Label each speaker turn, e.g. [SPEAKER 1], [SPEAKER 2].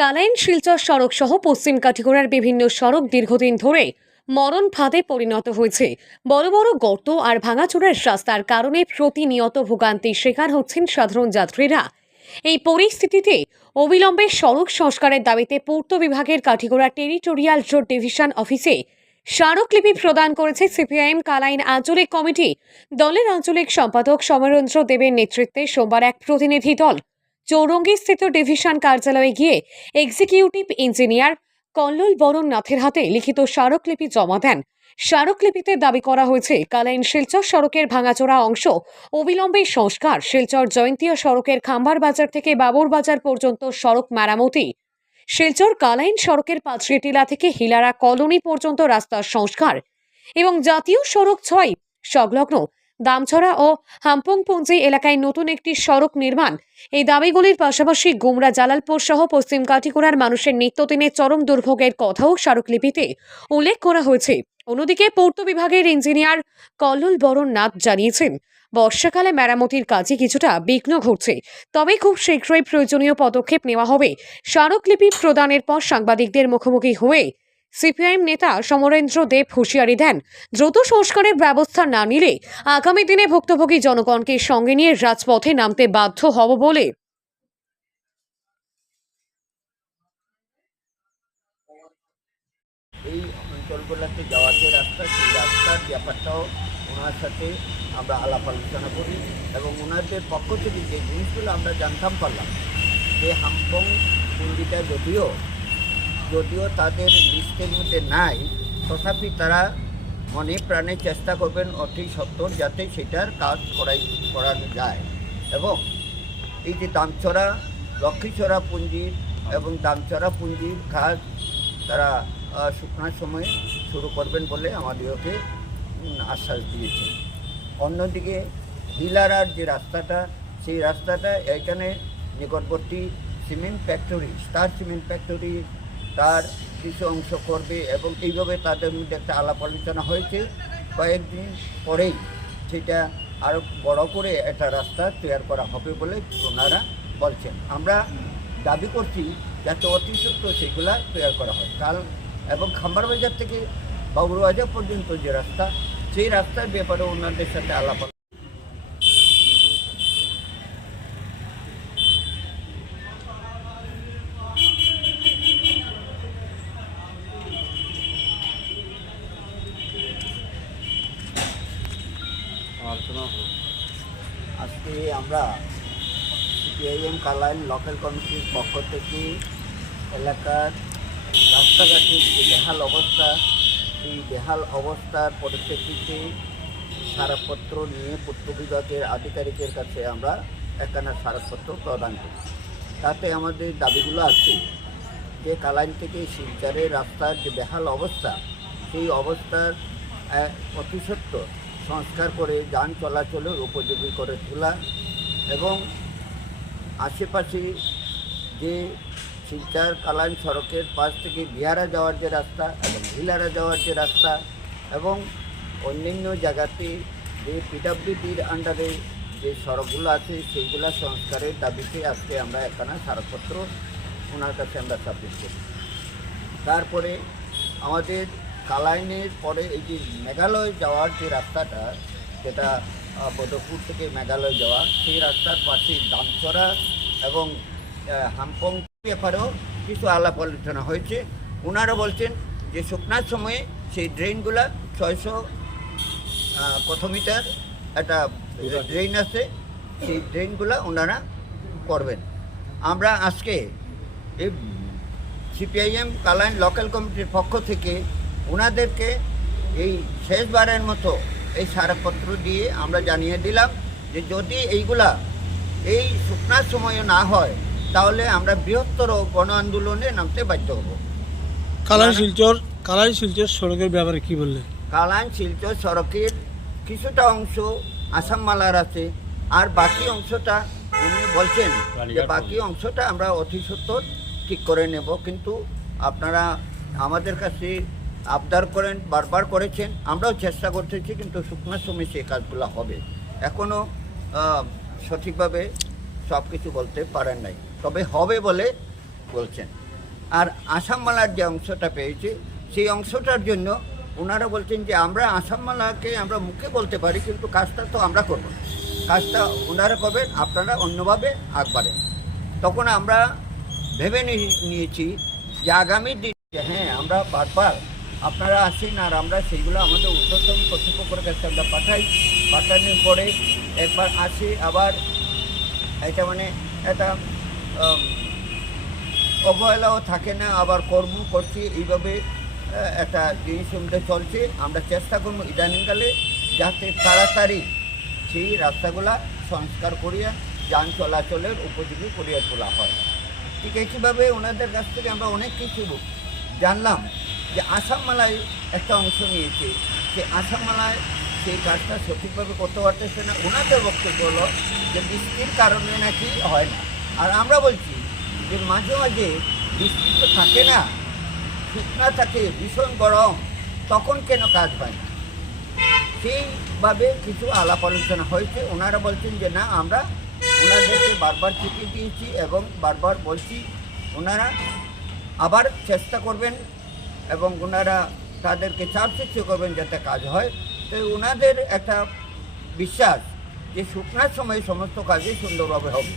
[SPEAKER 1] কালাইন শিলচর সড়ক সহ পশ্চিম কাঠিগড়ার বিভিন্ন সড়ক দীর্ঘদিন ধরে মরণ ফাঁদে পরিণত হয়েছে। বড় বড় গর্ত আর ভাঙাচোরার রাস্তার কারণে প্রতিনিয়ত ভোগান্তির শিকার হচ্ছেন সাধারণ যাত্রীরা। এই পরিস্থিতিতে অবিলম্বে সড়ক সংস্কারের দাবিতে পূর্ত বিভাগের কাঠিগড়া টেরিটোরিয়াল রোড ডিভিশন অফিসে স্মারকলিপি প্রদান করেছে সিপিআইএম কালাইন আঞ্চলিক কমিটি। দলের আঞ্চলিক সম্পাদক সমরেন্দ্র দেবের নেতৃত্বে সোমবার এক প্রতিনিধি দল চৌরঙ্গী স্থিত ডিভিশন কার্যালয়ে গিয়ে এক্সিকিউটিভ ইঞ্জিনিয়ার কল্লোল বরণ নাথের হাতে লিখিত স্মারকলিপি জমা দেন। স্মারকলিপিতে দাবি করা হয়েছে, কালাইন শিলচর সড়কের ভাঙাচোরা অংশ, অবিলম্বে সংস্কার, শিলচর জয়ন্তীয় সড়কের খাম্বার বাজার থেকে বাবুর বাজার পর্যন্ত সড়ক মেরামতি। শিলচর কালাইন সড়কের পাঁচরিটিলা থেকে হিলারা কলোনি পর্যন্ত রাস্তার সংস্কার এবং জাতীয় সড়ক ছয়, সংলগ্ন দামছড়া ও হাম্পংপুঞ্জি এলাকায় নতুন একটি সড়ক নির্মাণ। এই দাবিগুলির পাশাপাশি গুমরা জালালপুর সহ পশ্চিম কাটিগড়ার মানুষের নিত্যদিনে চরম দুর্ভোগের কথাও স্মারকলিপিতে উল্লেখ করা হয়েছে। অন্যদিকে পূর্ত বিভাগের ইঞ্জিনিয়ার কল্লোল বরণ নাথ জানিয়েছেন, বর্ষাকালে মেরামতির কাজে কিছুটা বিঘ্ন ঘটছে, তবে খুব শীঘ্রই প্রয়োজনীয় পদক্ষেপ নেওয়া হবে। স্মারকলিপি প্রদানের পর সাংবাদিকদের মুখোমুখি হয়ে সিপিআইএম নেতা সমরেন্দ্র দেব হুঁশিয়ারি দেন। দ্রুত সংস্কারের ব্যবস্থা না নিলে আগামী দিনে ভুক্তভোগী জনগণকে সঙ্গে নিয়ে রাজপথে নামতে বাধ্য হব বলে।
[SPEAKER 2] এই অঞ্চলগুলোতে যাওয়ার যে রাস্তা, সেই রাস্তার ব্যাপারটাও ওনার সাথে আমরা আলাপ আলোচনা করি এবং ওনাদের পক্ষ থেকে যে জিনিসগুলো আমরা জানতাম পারলাম, যে মন্দিরটা যদিও যদিও তাদের লিস্টের মধ্যে নাই, তথাপি তারা মনে প্রাণে চেষ্টা করবেন অতি সত্তর যাতে সেটার কাজ করাই, করানো যায়। এবং এই যে দামচড়া লক্ষ্মীছড়া পুঞ্জির এবং দামচড়া পুঞ্জির কাজ তারা শুকনার সময় শুরু করবেন বলে আমাদেরকে আশ্বাস দিয়েছেন অন্যদিকে হিলারার যে রাস্তাটা, সেই রাস্তাটা এখানে নিকটবর্তী cement factory, star cement factory তার কিছু অংশ করবে এবং এইভাবে তাদের মধ্যে একটা আলাপ আলোচনা হয়েছে। কয়েকদিন পরেই সেটা আরও বড় করে একটা রাস্তা তৈরি করা হবে বলে ওনারা বলছেন। আমরা দাবি করছি যাতে অতি সত্য সেগুলা তৈরি করা হয়। কাল এবং খাম্বার বাজার থেকে বাবুর বাজার পর্যন্ত যে রাস্তা, সেই রাস্তার ব্যাপারে ওনাদের সাথে আলাপ আলোচনা আজকে আমরা সিপিআইএম কালাইন লোকাল কমিটির পক্ষ থেকে এলাকার রাস্তাঘাটের যে বেহাল অবস্থা সেই বেহাল অবস্থার পরিপ্রেক্ষিতে স্মারকপত্র নিয়ে পূর্ত বিভাগের আধিকারিকের কাছে আমরা একখানা স্মারকপত্র প্রদান করি। তাতে আমাদের দাবিগুলো আছে যে কালাইন থেকে শিলচরের রাস্তার যে বেহাল অবস্থা সেই অবস্থার আহ, অতি সত্বর সংস্কার করে যান চলাচলের উপযোগী করে তোলা এবং আশেপাশে যে শিলচর কালান সড়কের পাশ থেকে বিহারা যাওয়ার যে রাস্তা এবং হিলারা যাওয়ার যে রাস্তা এবং অন্যান্য জায়গাতে যে পিডাব্লিউডির আন্ডারে যে সড়কগুলো আছে, সেইগুলো সংস্কারের দাবিতে আজকে আমরা একখানা স্মারকপত্র ওনার কাছে আমরা সাবমিট করি। তারপরে আমাদের কালাইনের পরে এই যে মেঘালয় যাওয়ার যে রাস্তাটা, যেটা বদরপুর থেকে মেঘালয় যাওয়া, সেই রাস্তার পাশে দামচড়া এবং হামপং ব্যাপারেও কিছু আলাপ আলোচনা হয়েছে। ওনারা বলছেন যে শুকনার সময়ে সেই ড্রেনগুলা ছয়শো কত মিটার একটা ড্রেন আছে, সেই ড্রেনগুলা ওনারা করবেন। আমরা আজকে এই সিপিআইএম কালাইন লোকাল কমিটির পক্ষ থেকে ওনাদেরকে এই শেষবারের মতো এই স্মারকপত্র দিয়ে আমরা জানিয়ে দিলাম যে যদি এইগুলা এই শুকনার সময়ে না হয় তাহলে আমরা বৃহত্তর গণ আন্দোলনে নামতে বাধ্য হব।
[SPEAKER 3] কালাই শিলচর কালাই শিলচর সড়কের ব্যাপারে কি বললেন?
[SPEAKER 2] কালাইন শিলচর সড়কের কিছুটা অংশ আসাম মালার আছে আর বাকি অংশটা উনি বলছেন যে বাকি অংশটা আমরা অতি সত্তর ঠিক করে নেব। কিন্তু আপনারা আমাদের কাছে আবদার করেন, বারবার করেছেন। আমরাও চেষ্টা করতেছি, কিন্তু শুকনোর সময় সেই কাজগুলো হবে। এখনও সঠিকভাবে সব কিছু বলতে পারেন নাই। তবে হবে বলে বলছেন। আর আসামমালার যে অংশটা পেয়েছে, সেই অংশটার জন্য ওনারা বলছেন যে, আমরা আসামমালাকে আমরা মুখে বলতে পারি, কিন্তু কাজটা তো আমরা করব। কাজটা ওনারা করবেন, আপনারা অন্যভাবে আগ বাড়েন। তখন আমরা ভেবে নিয়েছি যে আগামী দিন হ্যাঁ আমরা বারবার আপনারা আসেন আর আমরা সেইগুলো আমাদের উদ্যোতন কর্তৃপক্ষের কাছে আমরা পাঠাই। পাঠানোর পরে একবার আসি, আবার এটা মানে একটা অবহেলাও থাকে না, আবার কর্ম করছি, এইভাবে একটা জিনিস চলছে। আমরা চেষ্টা করব ইদানিংকালে যাতে তাড়াতাড়ি সেই রাস্তাগুলা সংস্কার করিয়া যান চলাচলের উপযোগী করিয়া তোলা হয়। ঠিক একইভাবে ওনাদের কাছ থেকে আমরা অনেক কিছু জানলাম। যে আসামমালায় একটা অংশ নিয়েছে। সে আসামমালায় সেই কাজটা সঠিকভাবে করতে পারতেছে না। ওনাদের বক্তব্য হলো যে বৃষ্টির কারণে নাকি হয় না। আর আমরা বলছি যে মাঝে মাঝে বৃষ্টি তো থাকে না, শুকনা থাকে, ভীষণ গরম, তখন কেন কাজ হয় না? সেইভাবে কিছু আলাপ আলোচনা হয়েছে। ওনারা বলছেন যে না, আমরা ওনাদেরকে বারবার চিঠি দিয়েছি এবং বারবার বলছি, ওনারা আবার চেষ্টা করবেন এবং ওনারা তাদেরকে সৃষ্টি করবেন যাতে কাজ হয়। তো ওনাদের একটা বিশ্বাস যে শুকনার সময় সমস্ত কাজই সুন্দরভাবে হবে।